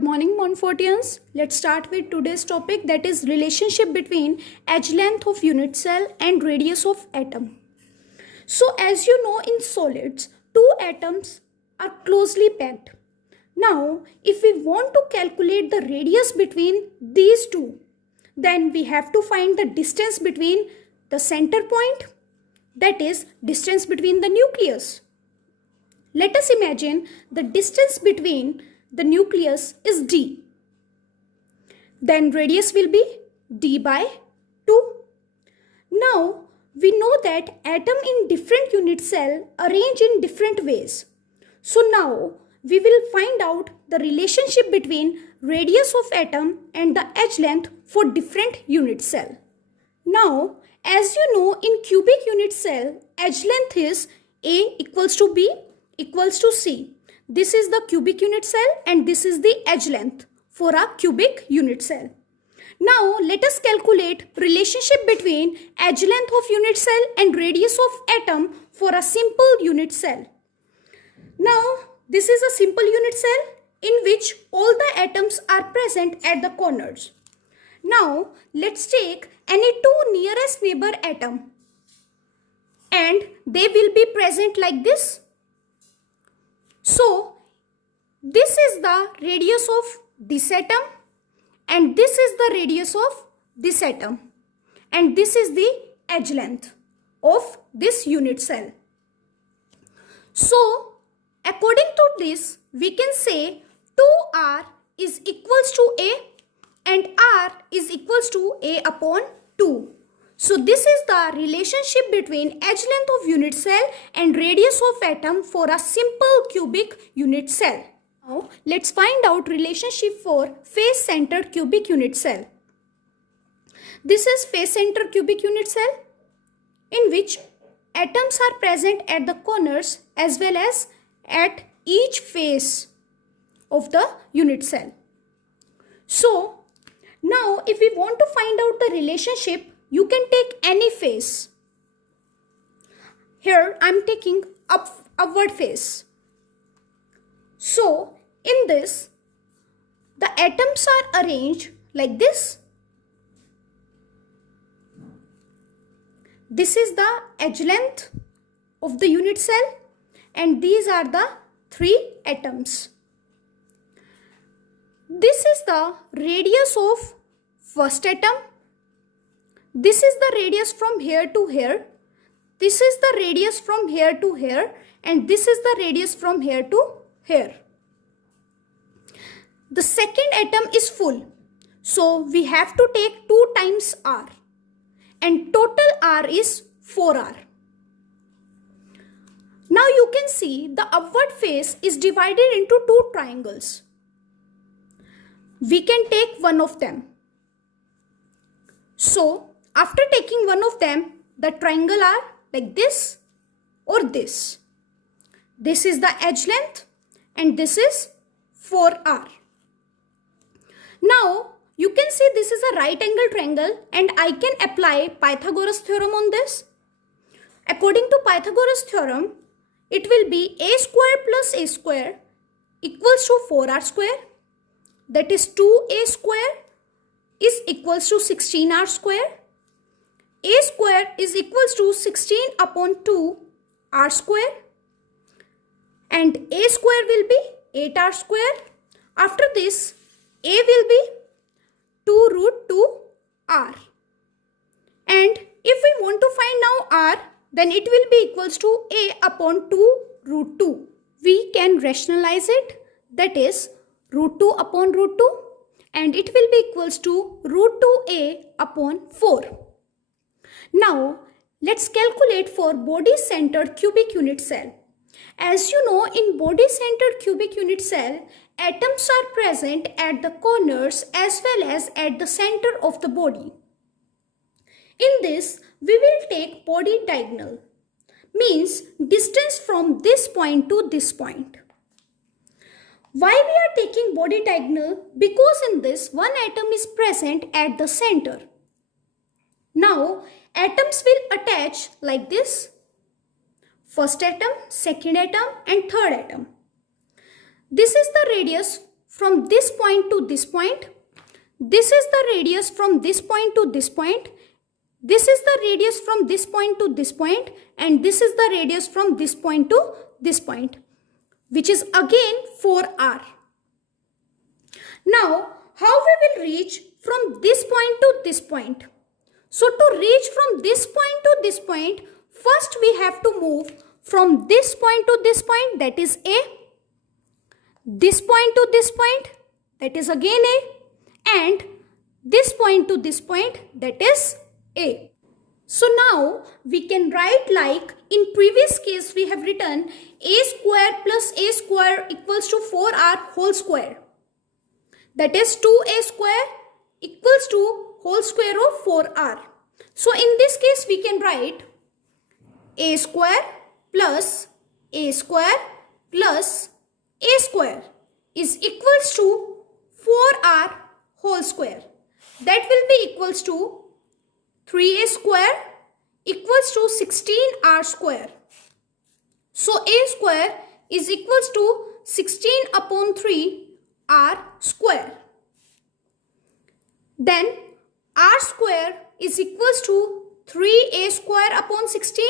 Good morning, Montfortians. Let's start with today's topic, that is relationship between edge length of unit cell and radius of atom. So as you know, in solids, two atoms are closely packed. Now, if we want to calculate the radius between these two, then we have to find the distance between the center point, that is distance between the nucleus. Let us imagine the distance between the nucleus is d. Then radius will be d by 2. Now we know that atom in different unit cell arrange in different ways. So now we will find out the relationship between radius of atom and the edge length for different unit cell. Now as you know, in cubic unit cell, edge length is A equals to B equals to C. This is the cubic unit cell and this is the edge length for a cubic unit cell. Now let us calculate relationship between edge length of unit cell and radius of atom for a simple unit cell. Now this is a simple unit cell in which all the atoms are present at the corners. Now let's take any two nearest neighbor atom and they will be present like this. So this is the radius of this atom and this is the radius of this atom and this is the edge length of this unit cell. So according to this, we can say 2r is equals to a and r is equals to a upon 2. So this is the relationship between edge length of unit cell and radius of atom for a simple cubic unit cell. Now let's find out relationship for face centered cubic unit cell. This is face centered cubic unit cell in which atoms are present at the corners as well as at each face of the unit cell. So now if we want to find out the relationship, you can take any face. Here I am taking upward face. So in this, the atoms are arranged like this. This is the edge length of the unit cell and these are the three atoms. This is the radius of first atom. This is the radius from here to here. This is the radius from here to here and this is the radius from here to here. The second atom is full. So we have to take 2 times r and total r is 4r. Now you can see the upward face is divided into 2 triangles. We can take one of them. So after taking one of them, the triangle are like this or this. This is the edge length and this is 4r. Now you can see this is a right angle triangle and I can apply Pythagoras theorem on this. According to Pythagoras theorem, it will be a square plus a square equals to 4r square. That is 2a square is equals to 16r square. A square is equals to 16 upon 2 r square and a square will be 8r square. After this, a will be 2 root 2 r. And if we want to find now r, then it will be equals to a upon 2 root 2. We can rationalize it, that is root 2 upon root 2 and it will be equals to root 2a upon 4. Now let's calculate for body centered cubic unit cell. As you know, in body centered cubic unit cell, atoms are present at the corners as well as at the center of the body. In this, we will take body diagonal, means distance from this point to this point. Why we are taking body diagonal? Because in this, one atom is present at the center. Now atoms will attach like this. First atom, second atom and third atom. This is the radius from this point to this point. This is the radius from this point to this point. This is the radius from this point to this point, and this is the radius from this point to this point, which is again 4r. Now, how we will reach from this point to this point? So to reach from this point to this point, first we have to move from this point to this point, that is A. This point to this point, that is again A. And this point to this point, that is A. So now we can write like in previous case we have written A square plus A square equals to 4r whole square. That is 2A square equals to whole square of 4r. So in this case we can write A square plus A square plus A square is equals to 4r whole square. That will be equals to 3A square equals to 16r square. So A square is equals to 16 upon 3 r square. Then r square is equals to 3a square upon 16.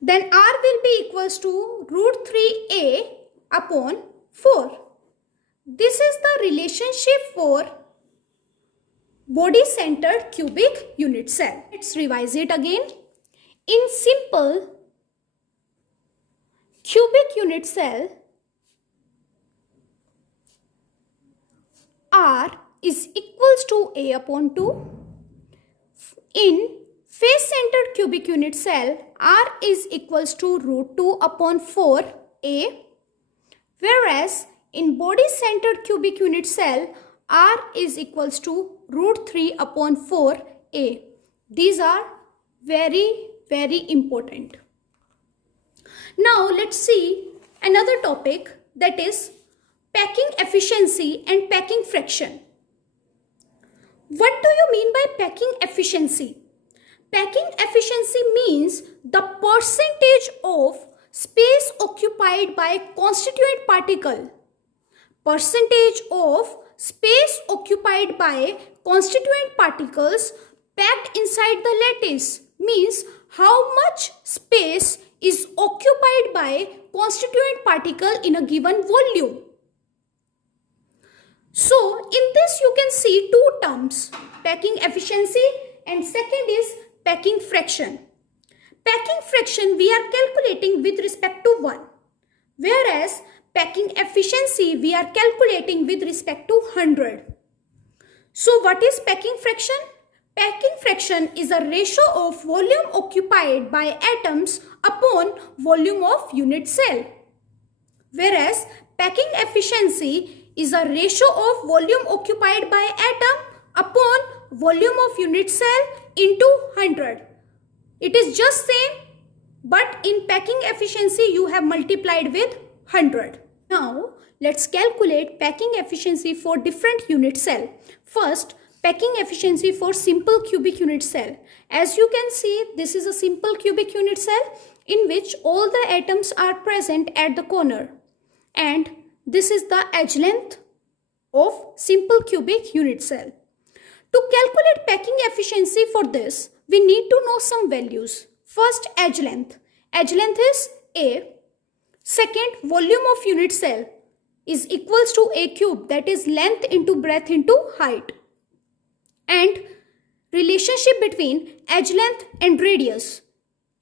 Then r will be equals to root 3a upon 4. This is the relationship for body-centered cubic unit cell. Let's revise it again. In simple cubic unit cell, R is equals to A upon 2. In face-centered cubic unit cell, R is equals to root 2 upon 4A. Whereas in body-centered cubic unit cell, R is equals to root 3 upon 4A. These are very, very important. Now let's see another topic, that is packing efficiency and packing fraction. What do you mean by packing efficiency? Packing efficiency means the percentage of space occupied by constituent particle. Percentage of space occupied by constituent particles packed inside the lattice means how much space is occupied by constituent particle in a given volume. So in this you can see two terms, packing efficiency and second is packing fraction. Packing fraction we are calculating with respect to 1, whereas packing efficiency we are calculating with respect to 100. So what is packing fraction? Packing fraction is a ratio of volume occupied by atoms upon volume of unit cell, whereas packing efficiency is a ratio of volume occupied by atom upon volume of unit cell into 100. It is just same, but in packing efficiency you have multiplied with 100. Now let's calculate packing efficiency for different unit cell. First, packing efficiency for simple cubic unit cell. As you can see, this is a simple cubic unit cell in which all the atoms are present at the corner, and this is the edge length of simple cubic unit cell. To calculate packing efficiency for this, we need to know some values. First, edge length. Edge length is A. Second, volume of unit cell is equals to A cube, that is length into breadth into height. And relationship between edge length and radius.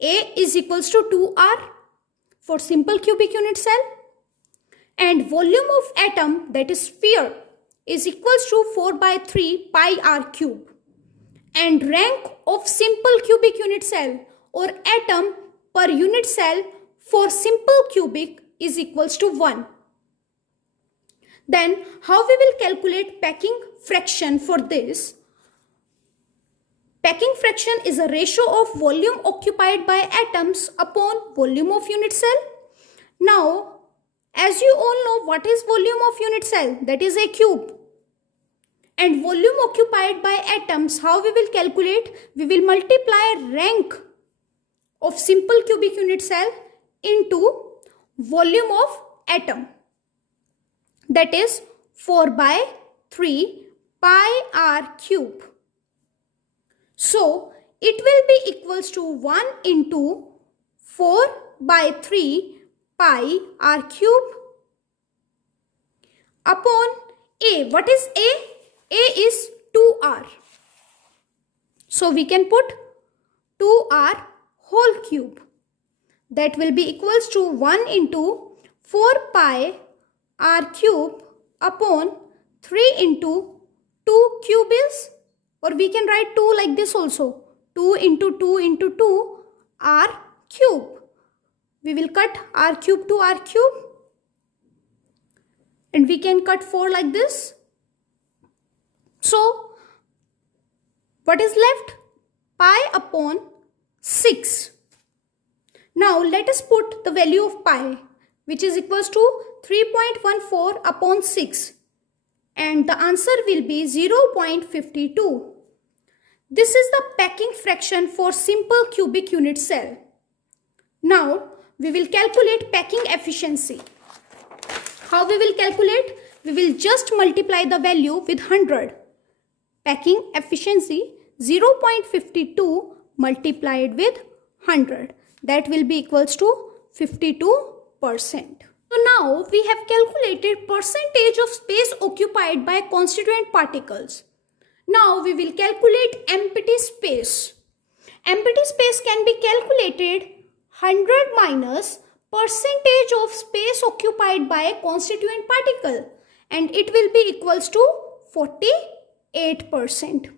A is equals to 2r for simple cubic unit cell. And volume of atom, that is sphere, is equals to 4 by 3 pi r cube. And rank of simple cubic unit cell or atom per unit cell for simple cubic is equals to 1. Then how we will calculate packing fraction for this? Packing fraction is a ratio of volume occupied by atoms upon volume of unit cell. Now, as you all know, what is volume of unit cell? That is A cube. And volume occupied by atoms, how we will calculate? We will multiply rank of simple cubic unit cell into volume of atom. that is 4 by 3 pi r cube. So it will be equals to 1 into 4 by 3 pi r cube upon a. What is a? A is 2r. So we can put 2r whole cube. That will be equals to 1 into 4 pi r cube upon 3 into 2 cube is, or we can write 2 like this also. 2 into 2 into 2 r cube. We will cut r cube to r cube. And we can cut 4 like this. So what is left? Pi upon 6. Now let us put the value of pi, which is equals to 3.14 upon 6. And the answer will be 0.52. This is the packing fraction for simple cubic unit cell. Now we will calculate packing efficiency. How we will calculate? We will just multiply the value with 100. Packing efficiency 0.52 multiplied with 100. That will be equals to 52%. So now we have calculated percentage of space occupied by constituent particles. Now we will calculate Mpd space. Mpd space can be calculated 100 minus percentage of space occupied by a constituent particle, and it will be equals to 48%.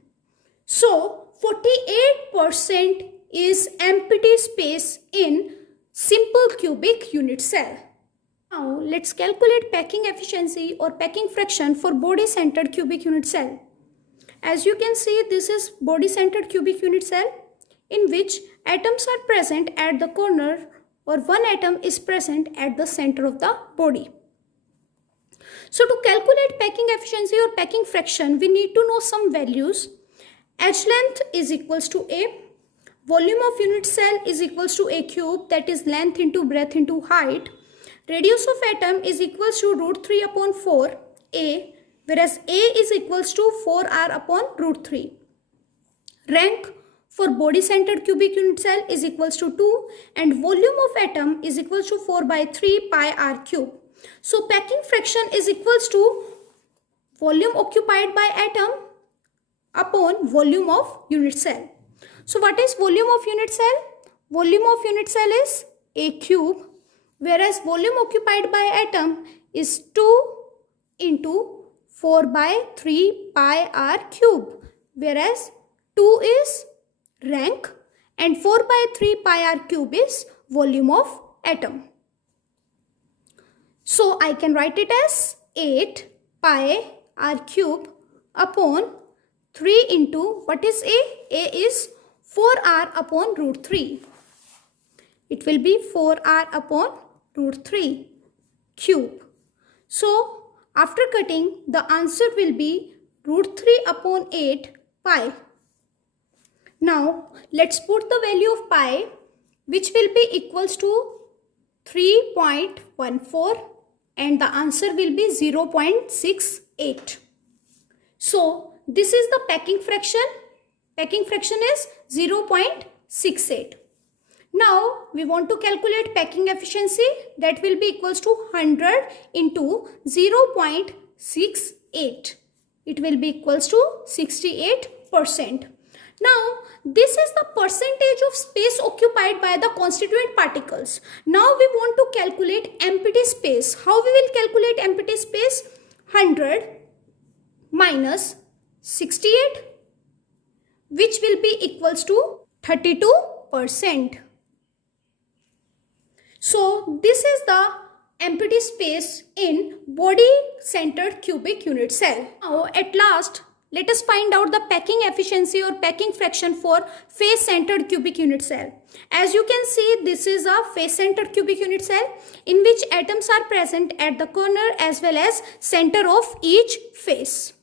So 48% is Mpd space in simple cubic unit cell. Now let's calculate packing efficiency or packing fraction for body-centered cubic unit cell. As you can see, this is body-centered cubic unit cell in which atoms are present at the corner, or one atom is present at the center of the body. So to calculate packing efficiency or packing fraction, we need to know some values. H length is equals to A. Volume of unit cell is equals to A cube, that is length into breadth into height. Radius of atom is equals to root 3 upon 4 A, whereas A is equals to 4r upon root 3. Rank for body-centered cubic unit cell is equals to 2, and volume of atom is equals to 4 by 3 pi r cube. So packing fraction is equals to volume occupied by atom upon volume of unit cell. So what is volume of unit cell? Volume of unit cell is A cube, whereas volume occupied by atom is 2 into 4 by 3 pi r cube, whereas 2 is rank and 4 by 3 pi r cube is volume of atom. So I can write it as 8 pi r cube upon 3 into, what is A? A is 4r upon root 3. It will be 4r upon root 3 cube. So after cutting, the answer will be root 3 upon 8 pi. Now let's put the value of pi, which will be equals to 3.14, and the answer will be 0.68. So this is the packing fraction. Packing fraction is 0.68. Now we want to calculate packing efficiency. That will be equals to 100 into 0.68. It will be equals to 68%. Now this is the percentage of space occupied by the constituent particles. Now we want to calculate Mpd space. How we will calculate Mpd space? 100 minus 68, which will be equals to 32%. So this is the Mpd space in body-centered cubic unit cell. Now at last, let us find out the packing efficiency or packing fraction for face-centered cubic unit cell. As you can see, this is a face-centered cubic unit cell in which atoms are present at the corner as well as center of each face.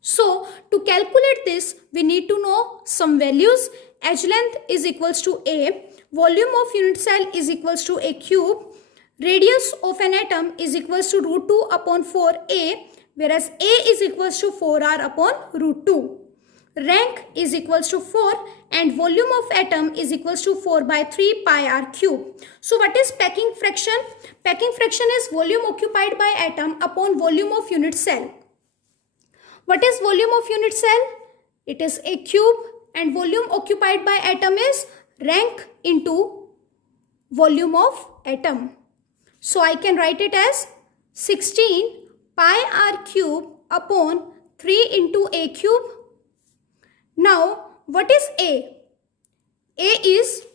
So to calculate this, we need to know some values. H length is equals to A. Volume of unit cell is equals to A cube. radius of an atom is equals to root 2 upon 4a, whereas a is equals to 4r upon root 2. Rank is equals to 4 and volume of atom is equals to 4 by 3 pi r cube. So what is packing fraction? Packing fraction is volume occupied by atom upon volume of unit cell. What is volume of unit cell? It is a cube, and volume occupied by atom is rank into volume of atom. So I can write it as 16 pi r cube upon 3 into a cube. Now, what is A? A is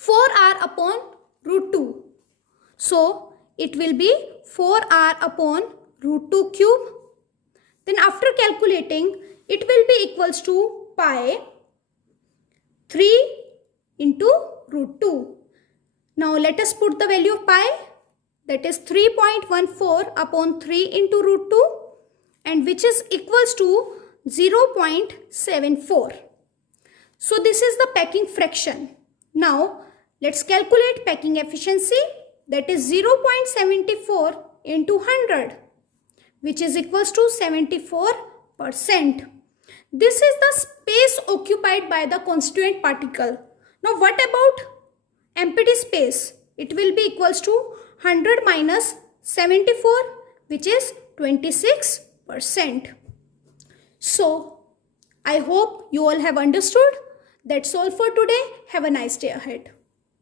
4r upon root 2. So, it will be 4r upon root 2 cube. Then after calculating, it will be equals to pi 3 into root 2. Now, let us put the value of pi. That is 3.14 upon 3 into root 2, and which is equals to 0.74. So this is the packing fraction. Now let's calculate packing efficiency. That is 0.74 into 100, which is equals to 74%. This is the space occupied by the constituent particle. Now what about Mpd space? It will be equals to 100 minus 74, which is 26%. So, I hope you all have understood. That's all for today. Have a nice day ahead.